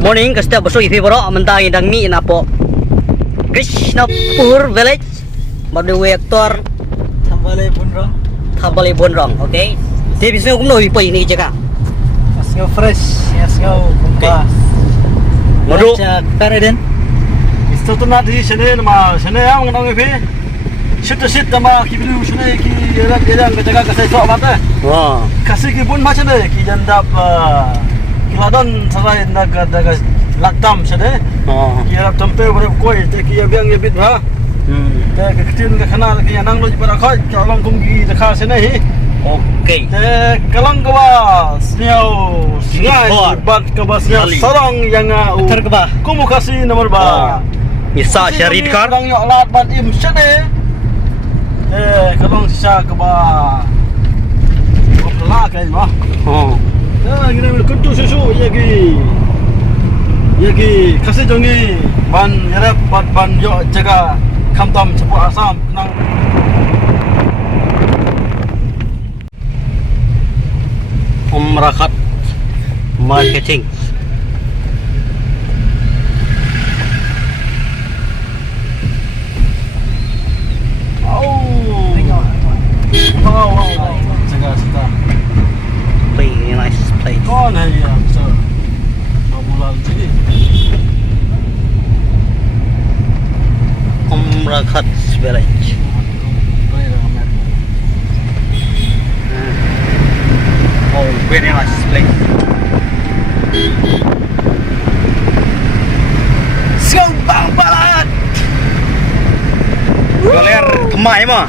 Morning, kasta baso ipi bro, mentang idang mi na po. Krishnapur Village, Baduwe Aktor, Thabale Bonrong, okay? Dia bisa kumno ipo ini jaga. Asngo fresh, asngo kumpa. Madu. Pereden. Isto to na di sene ma sene ang nang ipi. Sit tama kibilu sene ki erak edang jaga kasai sok mata. Wah. Kasih ki bun macam ni ki jandap kiladon sarai naga laktam sene. Oh. Ki erak tempe berap koi te ki abiang yabit ha. Te ketin ke kanal ki anang lo para khoi kalong kumgi dekha sene hi. Okay. Te kalang kawa sniau singai bat kawa sniau sarang yang Terkebah. Kumu kasih nomor ba. Bisa syari kar. Orang yo lat bat im sene. Kalong sisa kawa. Kopla kai ma. Oh. Ya gini kuntu susu yagi kasih jongi ban yarap ban yo jaga kamtam cepu asam nang Rakat Marketing. jaga kita Very nice place. kon hai ya so mulal jadi Rakat Village. Oh, very nice place. Sembang balat Galer kemai mah.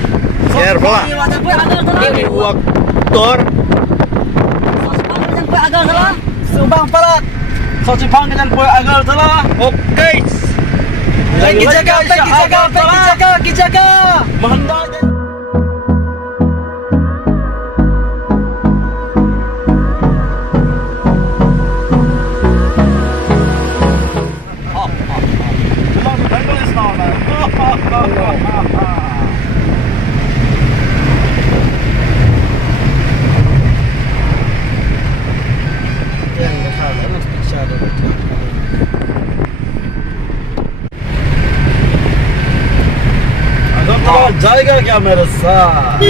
Galer pula. Aktor. Sembang balat so Jepang dengan boy agar telah Okay. lagi jaga menghendai जाएगा क्या मेरे साथ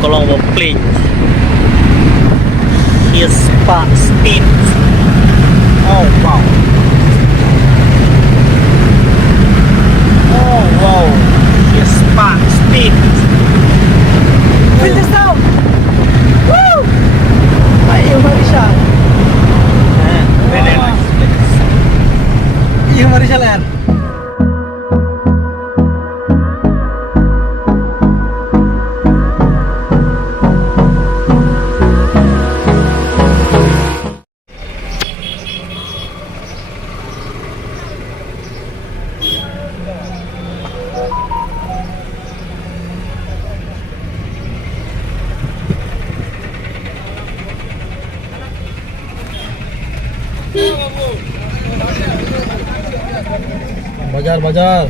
Kalau mau play his speed. Oh wow His speed. Fill this down woo ayo Marisha Very nice place. iyo Marisha len बाजार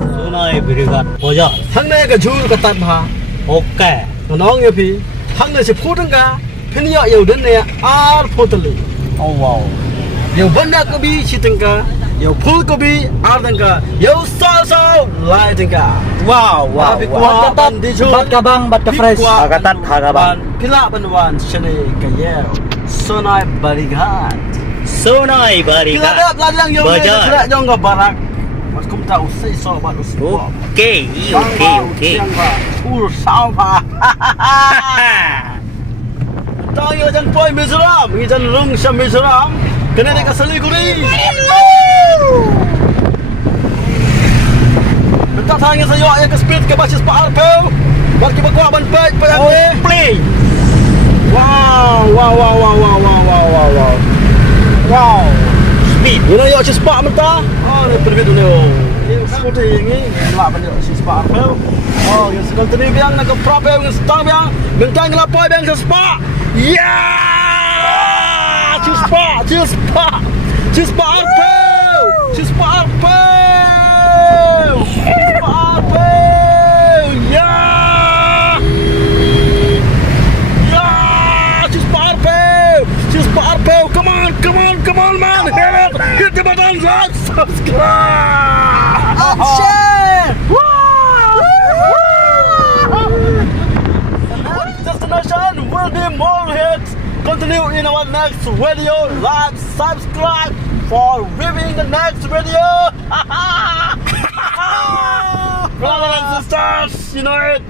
Sunai Birigat Bajar. thằng này cái chul cái tạt mà Okay. nó nghe phi thằng này sẽ phút nga phen ya yêu đến này photali Oh wow. yêu banda ko bi chitengka yêu phul ko bi ardengka yêu sao lai tengka Wow, wow, wow. bat kabang bat ka fresh Agatat Hagaban. pila banwan sene kaya sonai barigat Sunai pila Birigat da ladang yo Bajar. kira jong ga barak mas kum ta usai so bat usai Okay. ur sao pa tao yo jan poi Mizoram ngi jan rung sam Mizoram kena dek asali kuri bentar tanya saya ya ke speed ke basis pa alpo bagi bakwa ban pek pa yang Play. Wow. Speed. Ini yo sispa mentah. Oh, ini berbeda nih. Ini seperti ini. Lah benda sispa apa? Oh, yang sedang tadi biang nak berapa yang setang biang. Bentang kelapa biang sispa. Ya! Sispa apa? Sispa apa? Ya! Sparpo, come on, man! Hit the button, subscribe! And share! Destination will be more hits. Continue in our next video. Like, subscribe for viewing the next video. Brothers and sisters, you know it.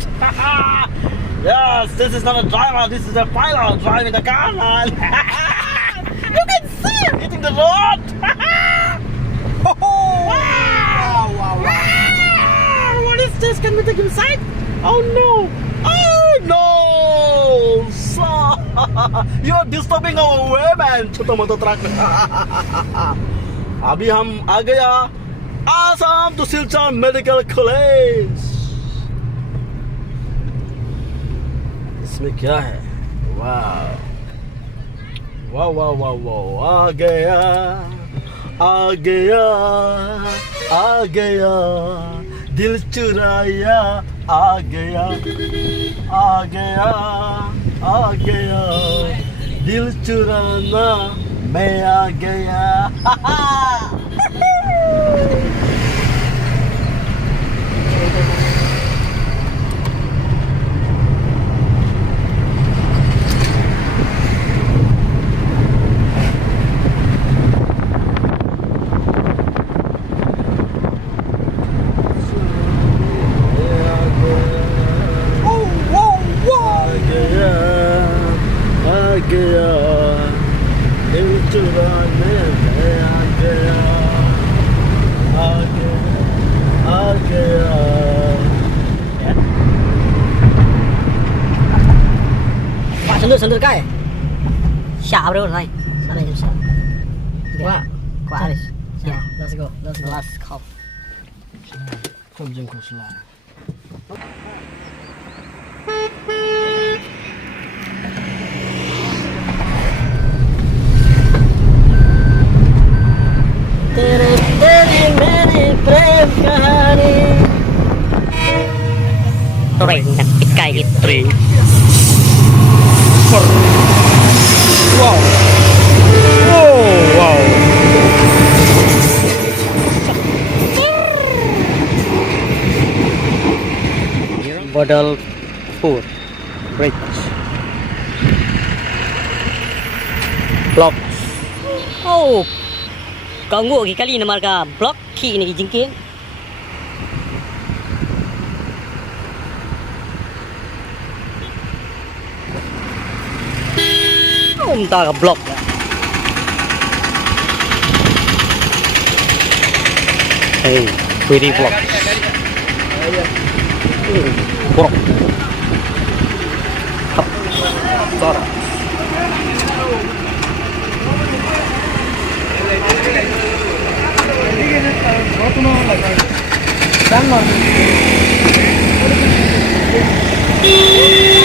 Yes, this is not a driver, this is a pilot driving the car, man. You can see him hitting the road. Wow. What is this? Can we take him inside? Oh no. So, you're disturbing our way, man. छोटा मोटा ट्रक. अभी हम आ गया Assam to Silchar Medical College. इसमें क्या है? वाव आ गया दिल चुराया आ गया दिल चुराना मैं आ गया. Sendur kai. Siap bro, naik. Sana jam siap. Kuat Aris. Ya, let's go. Let's go. Kom jam ko sila. तेरी मेरी प्रेम कहानी. Alright, nagpikay itri. Wow. Badalpur Bridge. Blocks. Oh. Ganggu lagi kali nama marga blok ki ni jingking. Entah ke blok. Hey, pretty blocks. Blok. Hap. Sora.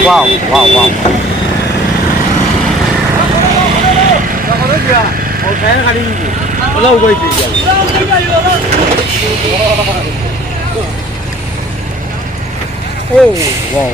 Wow. और कहीं खाली नहीं बोला कोई चीज़ Oh, wow.